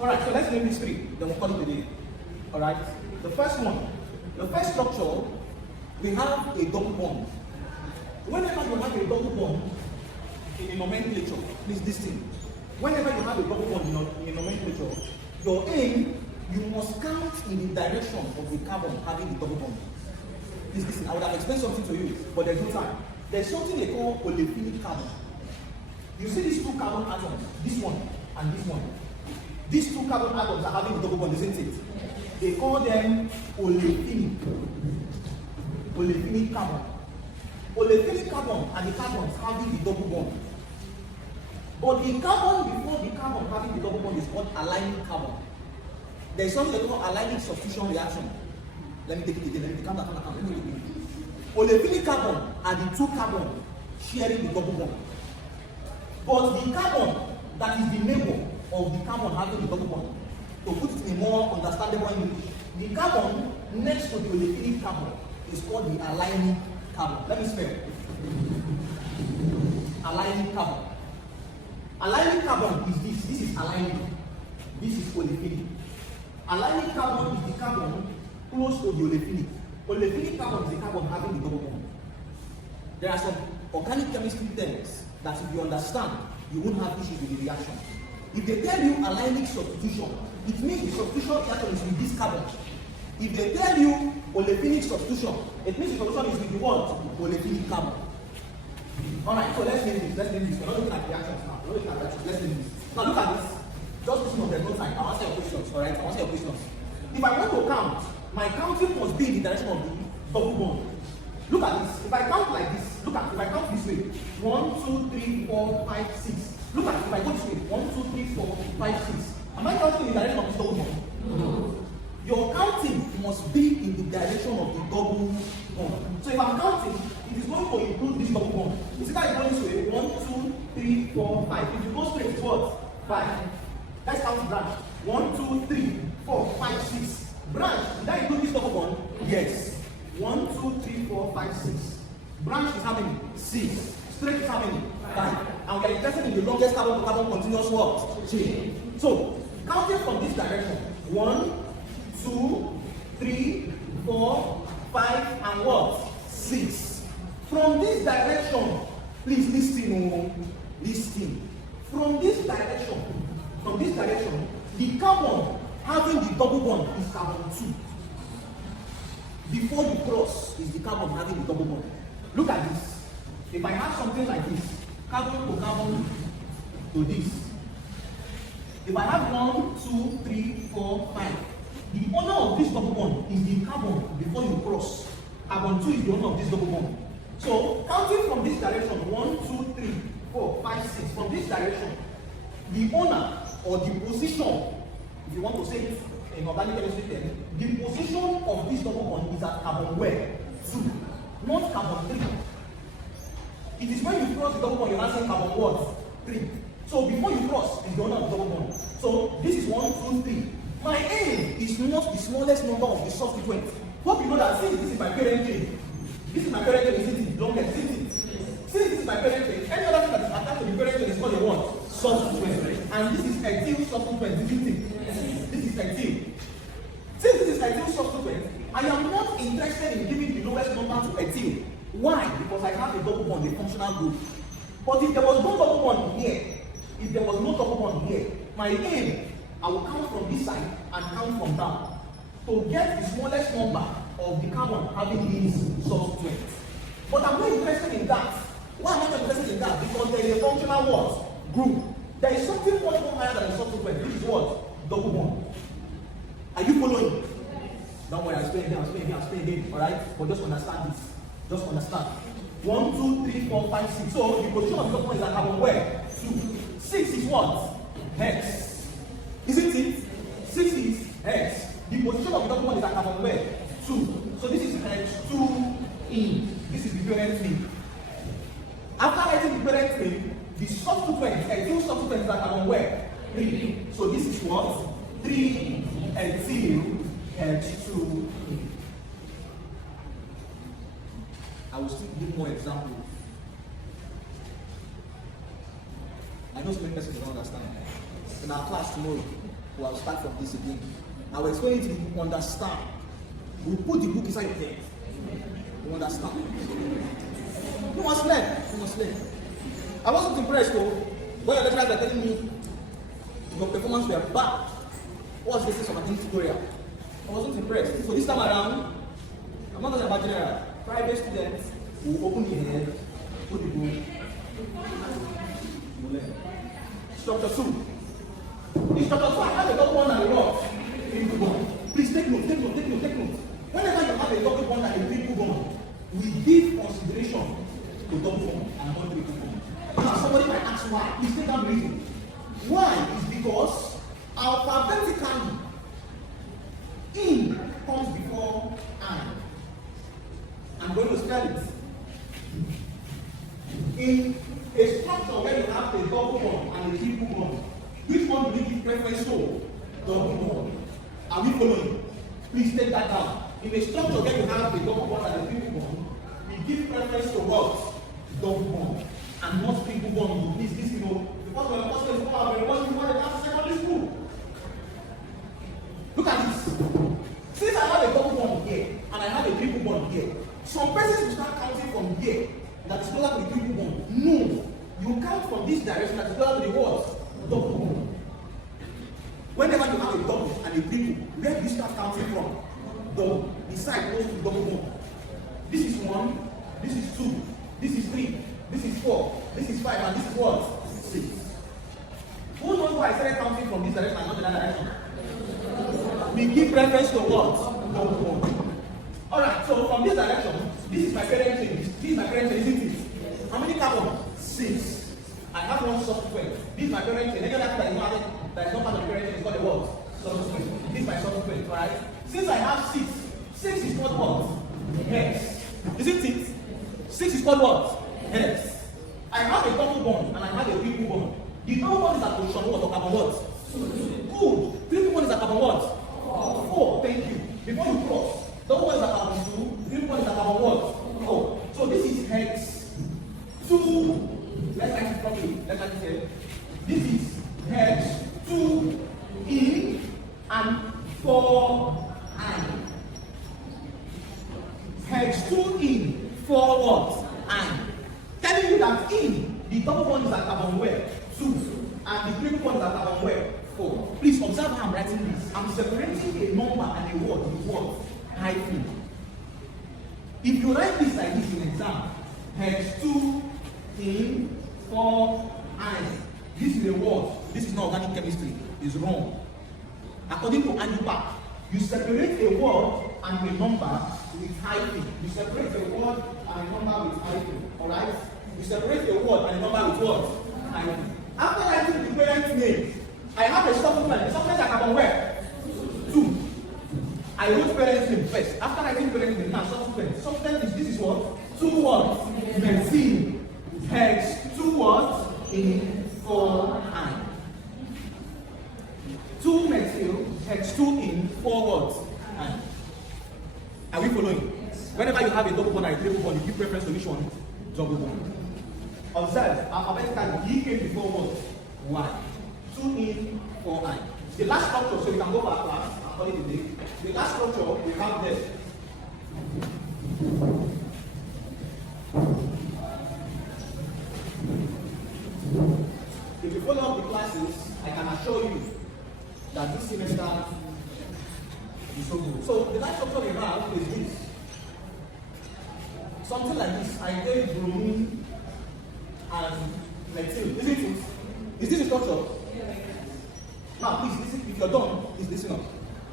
Alright, so let's name these three, then we'll call it a day. Alright, the first one, the first structure, we have a double bond. Whenever you have a double bond in nomenclature, please listen. Whenever you have a double bond in nomenclature, your aim, you must count in the direction of the carbon having the double bond. Please listen, I would have explained something to you, but there's no time. There's something they call olefinic carbon. You see these two carbon atoms, this one and this one. These two carbon atoms are having the double bond, isn't it? They call them olefinic carbon. Olefinic carbon are the carbons having the double bond. But the carbon before the carbon having the double bond is called aligning carbon. There is something they call aligning substitution reaction. Let me take it again. Let me count. Let me take it. Olefinic carbon are the two carbons sharing the double bond. But the carbon that is the neighbor of the carbon having the double bond, to put it in more understandable English, the carbon next to the olefinic carbon is called the aligning carbon. Let me spell. Aligning carbon. Aligning carbon is this. This is aligning. This is olefinic. Aligning carbon is the carbon close to the olefinic. Olefinic carbon is the carbon having the double bond. There are some organic chemistry terms that if you understand, you won't have issues with the reaction. If they tell you aligning substitution, it means the substitution reaction is with this carbon. If they tell you olefinic substitution, it means the solution is with the what? Olefinic carbon. Alright, so let's name this. We're not looking at reactions now. We're looking at reactions. Let's name this. Now look at this. Just listen on the no time. I'll answer your questions. Alright, I'll answer your questions. If I want to count, my counting must be in the direction of the double bond. Look at this. If I count like this, if I count this way, 1, 2, 3, 4, 5, 6. Look at it, if I go this way, 1, 2, 3, 4, 5, 6. Am I counting in the direction of this double bond? No. Your counting must be in the direction of the double bond. So if I'm counting, it is going to include this double bond. You see that it goes this way, 1, 2, 3, 4, 5. If you go straight, it's what? 5. Let's count the branch. 1, 2, 3, 4, 5, 6. Branch, did that include this double bond? Yes. 1, 2, 3, 4, 5, 6. Branch is how many? 6. Straight is how many? 5. And we are interested in the longest carbon to carbon continuous what? Chain. So, counting from this direction, 1, 2, 3, 4, 5, and what? 6. From this direction, please listen. From this direction, the carbon having the double bond is carbon 2. Before you cross is the carbon having the double bond. Look at this. If I have something like this, carbon to carbon to this. If I have 1, 2, 3, 4, 5, the owner of this double bond is the carbon before you cross. Carbon 2 is the owner of this double bond. So, counting from this direction, 1, 2, 3, 4, 5, 6, from this direction, the owner or the position, if you want to say it in organic chemistry term, the position of this double bond is at carbon where? 2, not carbon 3. It is when you cross the double bond, you're not saying carbon what? 3. So before you cross, is the owner of the double bond. So this is 1, 2, 3. My aim is not the smallest number of the subsequent. Hope you know that since this is my parent chain, this is my parent chain, is it the longest? Since this is my parent chain, any other thing that is attached to the parent chain is called a what? Subsequent. And this is ethyl subsequent, isn't it? This is ethyl. Since this is ethyl subsequent, I am not interested in giving the lowest number to ethyl. Why? Because I have a double bond, a functional group. But if there was no double bond here, if there was no double bond here, my aim, I will count from this side and count from down to get the smallest number of the carbon having these substituents. But I'm not interested in that. Why am I not interested in that? Because there is a functional what? Group. There is something much more higher than a substituent, which is what? Double bond. Are you following? Don't worry, I'll explain again, alright? But just understand this. Just understand. 1, 2, 3, 4, 5, 6. So the position of the double bond is at carbon where? 2. 6 is what? Hex. Isn't it? 6 is hex. The position of the double bond is at carbon where? 2. So this is hex 2 in. This is the parent name. After writing the parent name, the subsequent, ethyl subsequent is at carbon where? 3. So this is what? 3 ethyl H2. I will still give more examples. I know so many persons don't understand. In our class tomorrow, We'll start from this again. I will explain it to you understand. We'll put the book inside your head. You understand? You must learn. You must learn. I wasn't impressed though when your lecturers were telling me your performance were bad. What was the basis of an tutorial? I wasn't impressed. So this time around, I'm not talking about general. Private students will open their head, put the book, you learn. Structure 2. In structure 2, I have a double bond and a rod. Please take note, take note, take note, take note. Whenever you have a double bond and a triple bond, we give consideration to double bond and not triple bond. Now somebody might ask why. Please take that reason. Why? Is because alphabetically, in comes before I. I'm going to spell it. In a structure where you have a double bond and a triple bond, which one do we give preference to? Double bond. Are we following? Please take that down. In a structure where you have a double bond and a triple bond, we give preference to what? Double bond. And not triple bond. Please listen, because when the person is secondary school. Look at this. Since I have a double bond here and I have a triple bond here, some persons will start counting from here that is closer to the triple bond. No. You count from this direction that is closer to the what? Double bond. Whenever you have a double and a triple, where do you start counting from? The side goes to double bond. This is 1, this is 2, this is 3, this is 4, this is 5, and this is what? 6. Who knows why I started counting from this direction and not the other direction? We give preference to what? Double bond. Alright, so from this direction, this is my parent chain. This is my parent chain, isn't it? How many carbon? 6. I have one subsequent. This is my parent chain. Any other thing that is not part of the parent chain is called a what? Subsequent. This is my subsequent, alright? Since I have 6, 6 is called what? Hex. Isn't it? 6 is called what? Hex. I have a double bond and I have a triple bond. The double bond is at position what? Or carbon what? Good. Triple bond is at carbon what? 4. Thank you. Before you cross, double bond is at carbon 2, triple bond is at carbon what? 4. So this is hex 2. Let's write it properly. Let's write it here. This is hex 2 in and 4 and. Hex 2 in 4 what? And. Telling you that in the double bond is at carbon where? 2. And the triple bond is at carbon where? 4. Please observe how I'm writing this. I'm separating a number and a word with what? Hyphen. If you write this like this in exam, hex 2 in 4 and. This is a word. This is not organic chemistry. It's wrong. According to Andy Park, you separate a word and a number with hyphen. You separate a word and a number with hyphen. Alright? You separate a word and a number with what? Hyphen. After writing the parent name, I have a supplement. The supplement I have on where? 2. I wrote parent name first. After writing parent name, now supplement. Supplement is this is what? 2 words. Methyl. Hex 2 words in 4 and. 2 methyl, hex 2 in 4 words. And. Are we following? Whenever you have a double bond and a triple bond, you give preference to which one? Double bond. Observe, alphabetically, E came before what? Y. 2 in, 4 and. The last structure, so we can go back class, according to this. The last structure we have there. If you follow up the classes, I can assure you that this semester is so good. So the last structure we have is this. Something like this. I gave bromine and methyl. Isn't it? Is this a structure? Now please listen. If you're done, please listen up.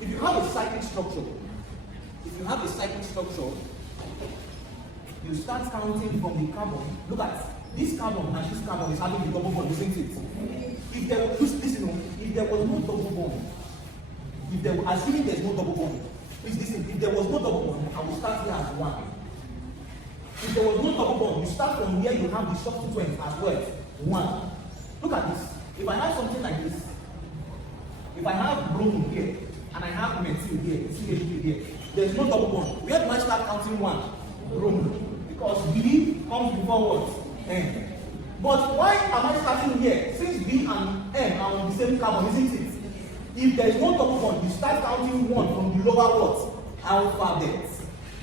If you have a cyclic structure, you start counting from the carbon. Look at this carbon and this carbon is having the double bond, isn't it? If there was, if there was no double bond, assuming there's no double bond, please listen, if there was no double bond, I will start here as 1. If there was no double bond, you start from where you have the substituent as well, 1. Look at this. If I have something like this, if I have bromine here, and I have methyl here, CH3 here, there's no double bond. Where do I start counting 1? Bromine. Because B comes before what? N. But why am I starting here? Since B and M are on the same carbon, isn't it? If there is no double bond, you start counting 1 from the lower what? Alphabet.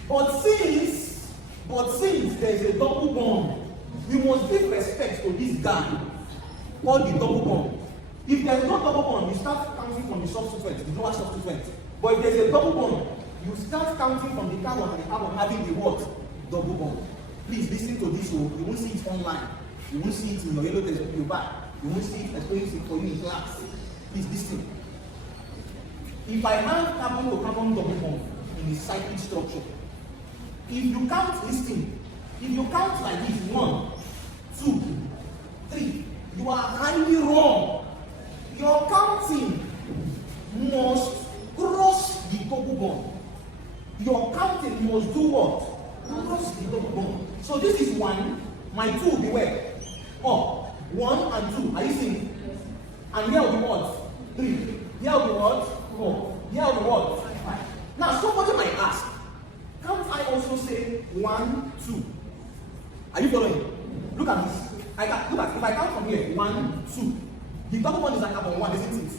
But since there is a double bond, we must give respect to this guy called the double bond. If there is no double bond, you start counting from the substituent, the lower substituent. But if there is a double bond, you start counting from the carbon and the carbon having the what? Double bond. Please listen to this, so you won't see it online. You won't see it in your yellow textbook, your back. You won't see it explaining it for you in class. Please listen. If I have carbon to carbon double bond in a cyclic structure, if you count this thing, if you count like this, 1, 2, 3, you are highly wrong. Your counting must cross the double bond. Your counting must do what? Cross the double bond. So this is 1, my 2 will be where? Oh, 1 and 2. Are you seeing? And here will be what? 3. Here will be what? 4. Here will be what? 5. Now somebody might ask, can't I also say 1, 2? Are you following? Look at this. Look at, if I count from here, 1, 2. The double bond is at carbon 1, isn't it?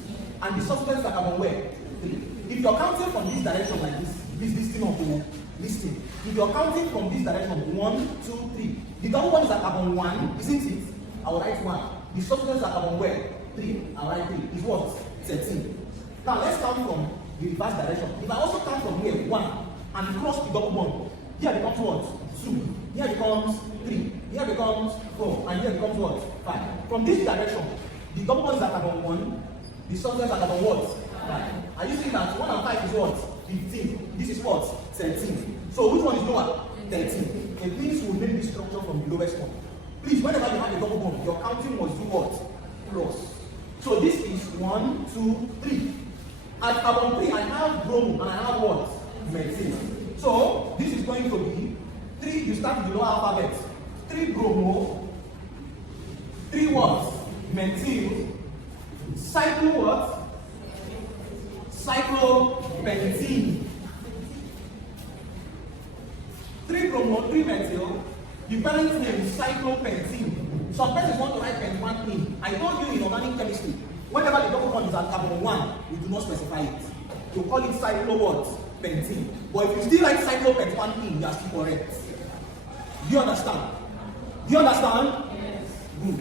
And the substance is at carbon where? 3. If you're counting from this direction like this, please listen up to listen. If you're counting from this direction, 1, 2, 3. The double bond is at carbon 1, isn't it? I will write 1. The substance is at carbon where? 3. I will write 3. Is what? 13. Now let's count from the reverse direction. If I also count from here, 1, and cross the double bond, here becomes what? 2. Here becomes 3. Here becomes 4. And here becomes what? 5. From this direction, the double bond is at carbon 1. The substance is at carbon what? 5. Are you seeing that 1 and 5 is what? 15. This is what? 13. So which one is lower? 13. And please will name this structure from the lowest one. Please, whenever you have a double bond, your counting must do what? Cross. So this is 1, 2, 3. At carbon 3, I have bromo and I have what? Methyl. So this is going to be 3. You start with the lower alphabet. 3 bromo, 3 what? Methyl. Cyclo what? Cyclopentene. 3 bromo, 3 methyl. The parent name is cyclopentene. Some persons want to write pentene. I told you in organic chemistry, whenever the double bond is at carbon 1, we do not specify it. To call it cyclo what? Pentene. But if you still write cyclopentene, you are still correct. Do you understand? Do you understand? Yes. Good.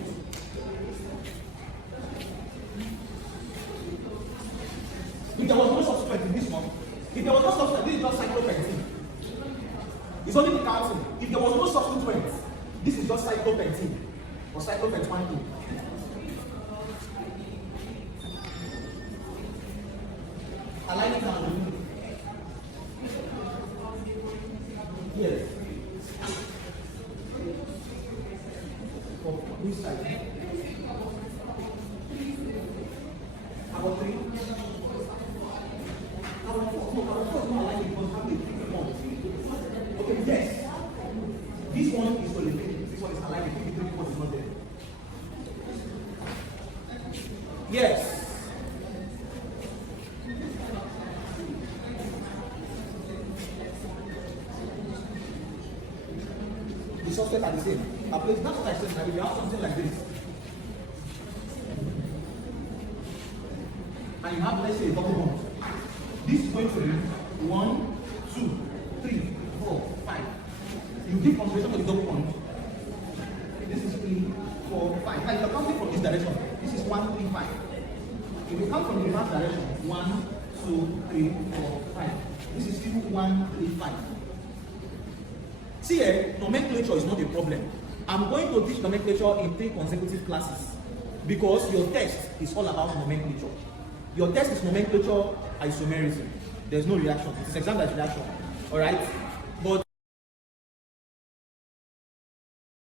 If there was no substituent in this one, if there was no substituent, this is just cyclopentene. It's only the counting. If there was no substituent, this is just cyclopentene or cyclopentene. I like it now. Yes. For which side? About 3. Okay, yes. This one is for the thing. This one is aligned. The 53 is not there. Yes. The substrate are the same. A place that's what I said. If you have something like this, and you have, let's say, a double bond. This is going to be 1, 2, 3, 4, 5. You give consideration to the double bond. This is 3, 4, 5. Now, if you're counting from this direction, this is 1, 3, 5. If you count from the reverse direction, 1, 2, 3, 4, 5. This is still 1, 3, 5. See here, nomenclature is not a problem. I'm going to teach nomenclature in 3 consecutive classes because your test is all about nomenclature. Your test is nomenclature isomerism. There's no reaction. It's exam that's reaction. Alright?